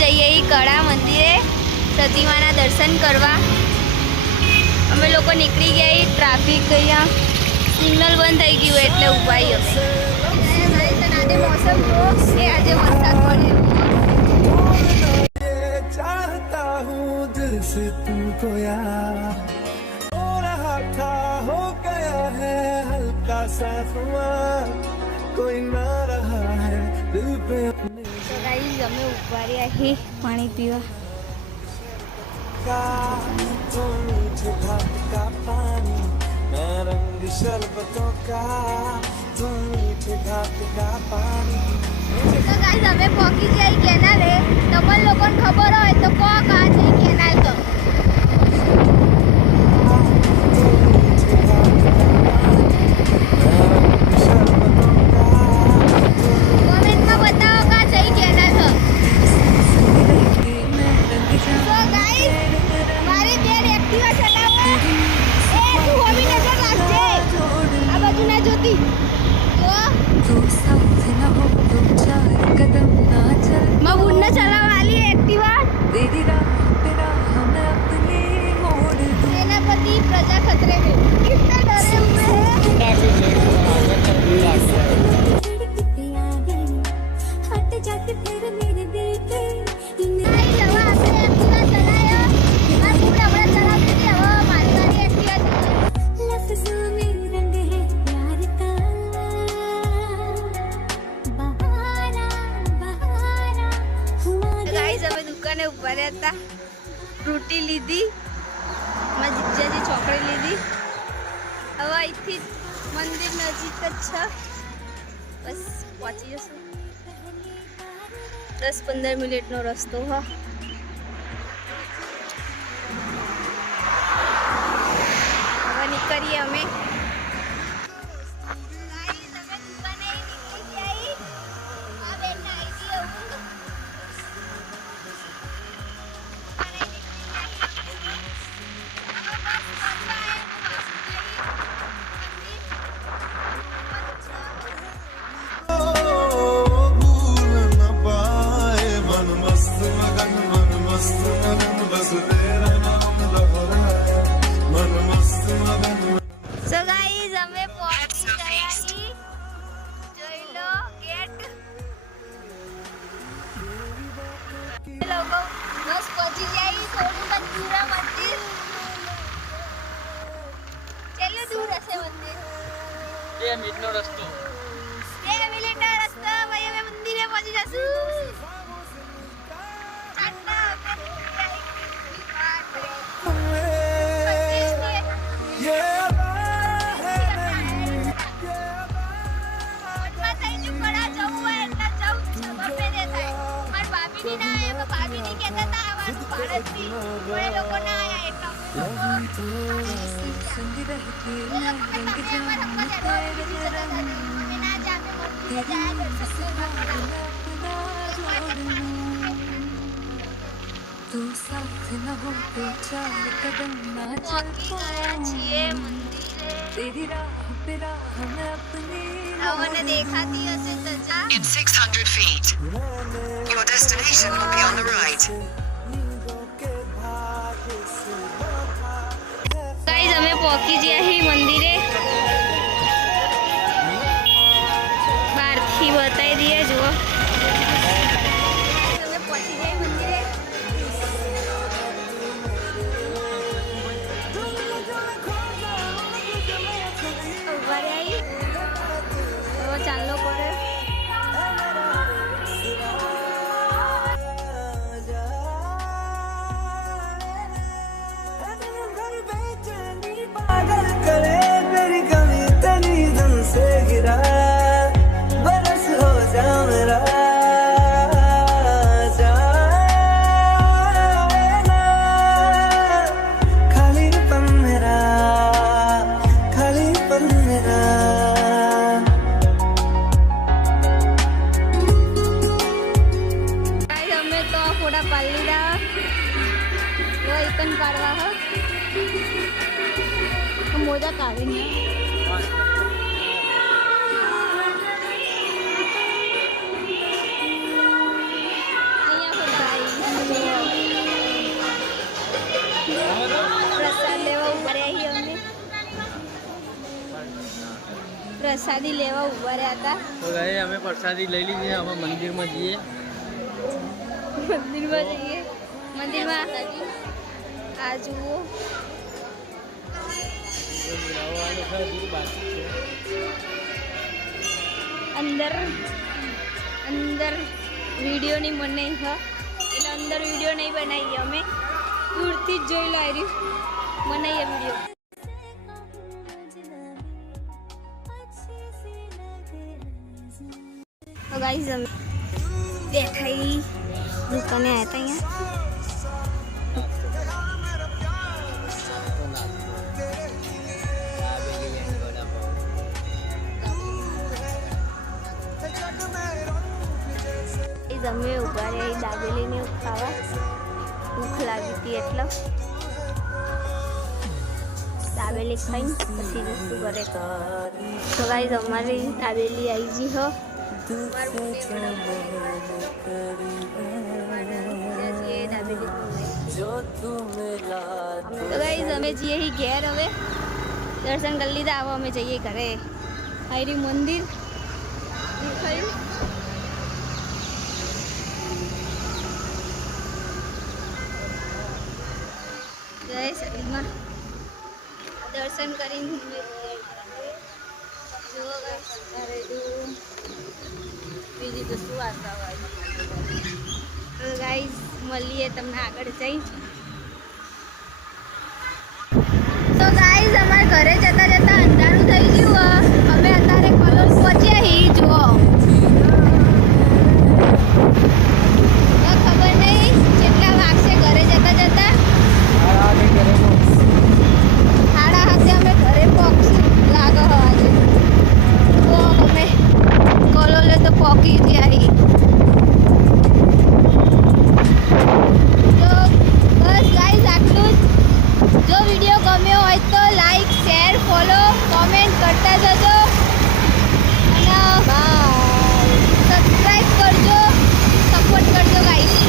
જઈએ કળા મંદિરે સતીમાના દર્શન કરવા। અમે લોકો નીકળી ગયા। ટ્રાફિક અહીંયા સિગ્નલ બંધ થઈ ગયું એટલે ઊભા અમે। આજે મોસમ જો એ આજે વરસાદ પડ્યો। चाहता हूँ दिल से तुमको यार हो रहा था हो गया है हल्का सा खुमार कोई ना रहा है दिल पे अपने। तो गाइस हमें ऊपर ही पानी पीवा। तो मीठे घाट का पानी मैं रंग शरबतों का तो मीठे घाट का पानी। तो गाइस हमें पहुंची गई केनाल है। તમને લોકોને ખબર હોય તો કો કા છે કેનાલ તો કોમેન્ટમાં બતાવો કા છે કેનાલ તો। તો ગાઈસ મારી બેન એક્ટિવા ચલાવે એ તું હોમી નજર રાખજે આ બાજુ ના જોતી તો સાથ ન હો તો ચાર કદમ ના ચલ मैं बुन्ना चला वाली एक्टिवा तेरी राह तेरा हम अपनी मोड़ दूं। सेनापति प्रजा खतरे में कितना डरे हुए हैं। हट जाते फिर मेरे दिल पे आई जवा आपने एक्टिवा चलाया मैं पूरा बड़ा चला दी हवा मारी मारी एक्टिवा लफ्ज़ों में रंग है प्यार का અમે દુકાને ઉભા રહ્યા હતા। ફ્રૂટી લીધી જીજાજી ચોકડી લીધી। હવે અહીંથી મંદિર નજીક જ છે બસ પહોંચી જશું। 10-15 મિનિટનો રસ્તો હ। હવે નીકળીએ અમે। So guys, અમે પહોંચી ગયા છી। જોઈ લો ગેટ। લોકો બસ પહોંચી જાય। થોડું દૂર મંદિર કેટલું દૂર હશે મંદિર 2 મિનિટનો રસ્તો 2 મિનિટનો રસ્તો ભાઈ અમે મંદિરે પહોંચી જશું। तो साथ न हो तो चार कदम ना चल पाए तेरी राह पे राह मैं अपनी आवने देखाती हसे तजा। In 600 feet your destination will be on the right. Guys हमें पहुंची गया ही मंदिरे बारથી બતાવી દઈએ જુઓ અમે પહોંચી ગઈ મંદિરે। ઉભા રહી તો ચાલો પડે। मोजा काढीन અહીંયા પ્રસાદી લેવા ઊભા રહ્યા હતા. તો ગાઈસ અમે પ્રસાદી લઈ લીધી, હવે મંદિરમાં જઈએ. મંદિરમાં જઈએ. મંદિરમાં આ જુઓ આવવાનું છે, હજી બાકી છે. અંદર અંદર વિડીયો નહીં બનાવી હ એટલે અંદર વિડીયો નહીં બનાવીએ અમે દૂરથી જ જોઈ લાવી બનાવીએ વિડીયો. તો ગાઈસ અમે દેખાઈ દુકાને આવ્યા હતા અહીંયા અમે ઉભા રહ્યા દાબેલીને ખાવા ભૂખ લાગી હતી એટલે દાબેલી ખાઈને પછી જશું ઘરે. તો ગાઈસ અમારી દાબેલી આવી ગઈ હો. તો ગાઈસ અમે જઈએ હી ઘેર. હવે દર્શન કરી લીધા, હવે અમે જઈએ ઘરે. હાયરી મંદિર દેખાયું. જય સતીમાં દર્શન કરીને જો બીજી તો શું આશા હોય. તો ગાઈસ મળીએ તમને આગળ જઈ. તો ગાઈસ અમારા ઘરે જતા જતા અંધારું થઈ ગયું. અમે અત્યારે કલોલ પહોંચ્યા હી. જુઓ ખબર નહીં કેટલા વાગશે ઘરે જતા જતા. 8:30 અમે ઘરે પહોંચશું લાગે આજે. તો અમે કલોલે તો પહોંચી ગયા. તો બસ ગાઈસ આટલું જ. જો વિડીયો ગમ્યો હોય તો લાઈક શેર ફોલો કોમેન્ટ કરતા જજો.